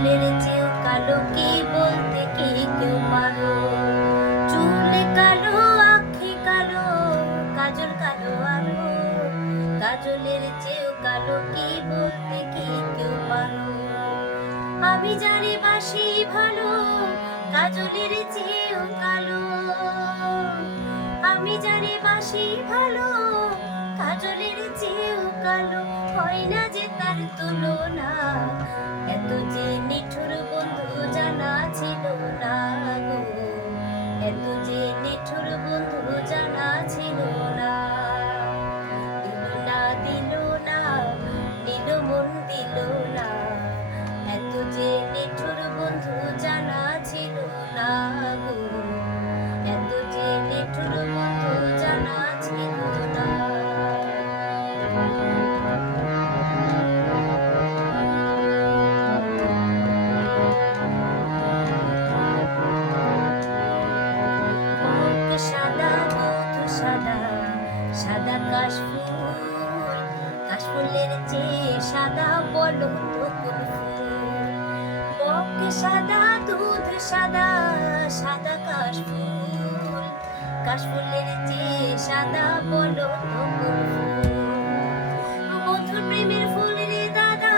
কাজলের চেয়েও কালো কি বলতে কি কেউ পারো? চুলে কালো, আঁখি কালো, কাজল কালো আরো। কাজলের চেয়েও কালো কি বলতে কি কেউ পারো? আমি জানি বাসি ভালো, কাজলের চেয়েও কালো। আমি জানি বাসি ভালো, কাজলের চেয়েও কালো। হয় না যে তার তুলনা, এত যে নিঠুর বন্ধু জানা ছিল না গো। এত যে নিঠুর বন্ধু জানা ছিল না। দিল না দিল না, নিল মন দিল না। এত যে নিঠুর বন্ধু জানা ছিল না গো। এত যে নিঠুর বন্ধু জানা ছিল না। মুখ সাদা, দুধ সাদা, সাদা কাশফুল। কাশফুলের চেয়ে সাদা বলো তো কোন ফুল? মুখ সাদা, দুধ সাদা, সাদা কাশফুল। কাশফুলের চেয়ে সাদা বলো তো কোন ফুল? বন্ধুর প্রেমের ফুল রে দাদা,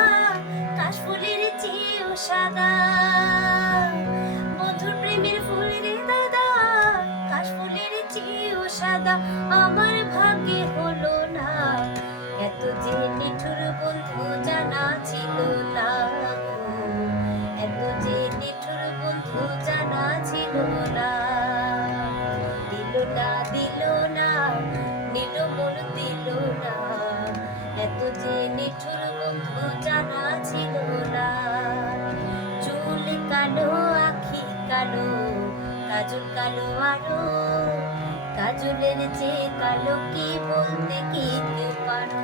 কাশফুলের চেয়েও সাদা। বন্ধুর প্রেমের ফুল রে দাদা, কাশফুলের চেয়েও সাদা। আমার ভাগ্যে হলো না, এত যে নিঠুর বন্ধু জানা ছিল না গো। এত যে নিঠুর বন্ধু জানা ছিল না। দিল না দিল না, নিল মন দিল না। এত যে নিঠুর বন্ধু জানা ছিল না। চুল কালো, আঁখি কালো, কাজল কালো আরো। কাজলের চেয়ে কালো কি বলতে কি কেউ পারো?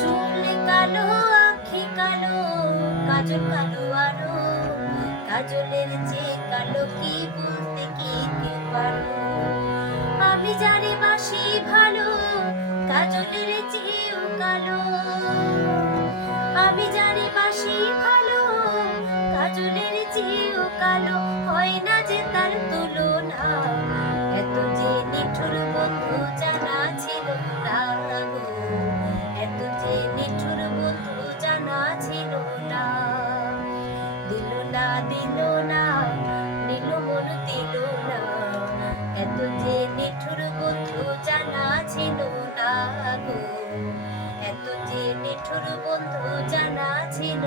চুল কালো, আঁখি কালো, কাজল কালো আরো। কাজলের চেয়ে কালো কি বলতে কি কেউ পারো? আমি জানি বাসি ভালো, কাজলের চেয়েও কালো। আমি জানি বাসি ভালো, কাজলের চেয়েও কালো। হয় না যে তার তুলনা, এত যে নিঠুর বন্ধু জানা ছিল না গো। এত যে নিঠুর বন্ধু জানা ছিল না। দিল না দিল না, নিল মন দিল না। এত যে নিঠুর বন্ধু জানা ছিল না গো। এত যে নিঠুর বন্ধু জানা ছিল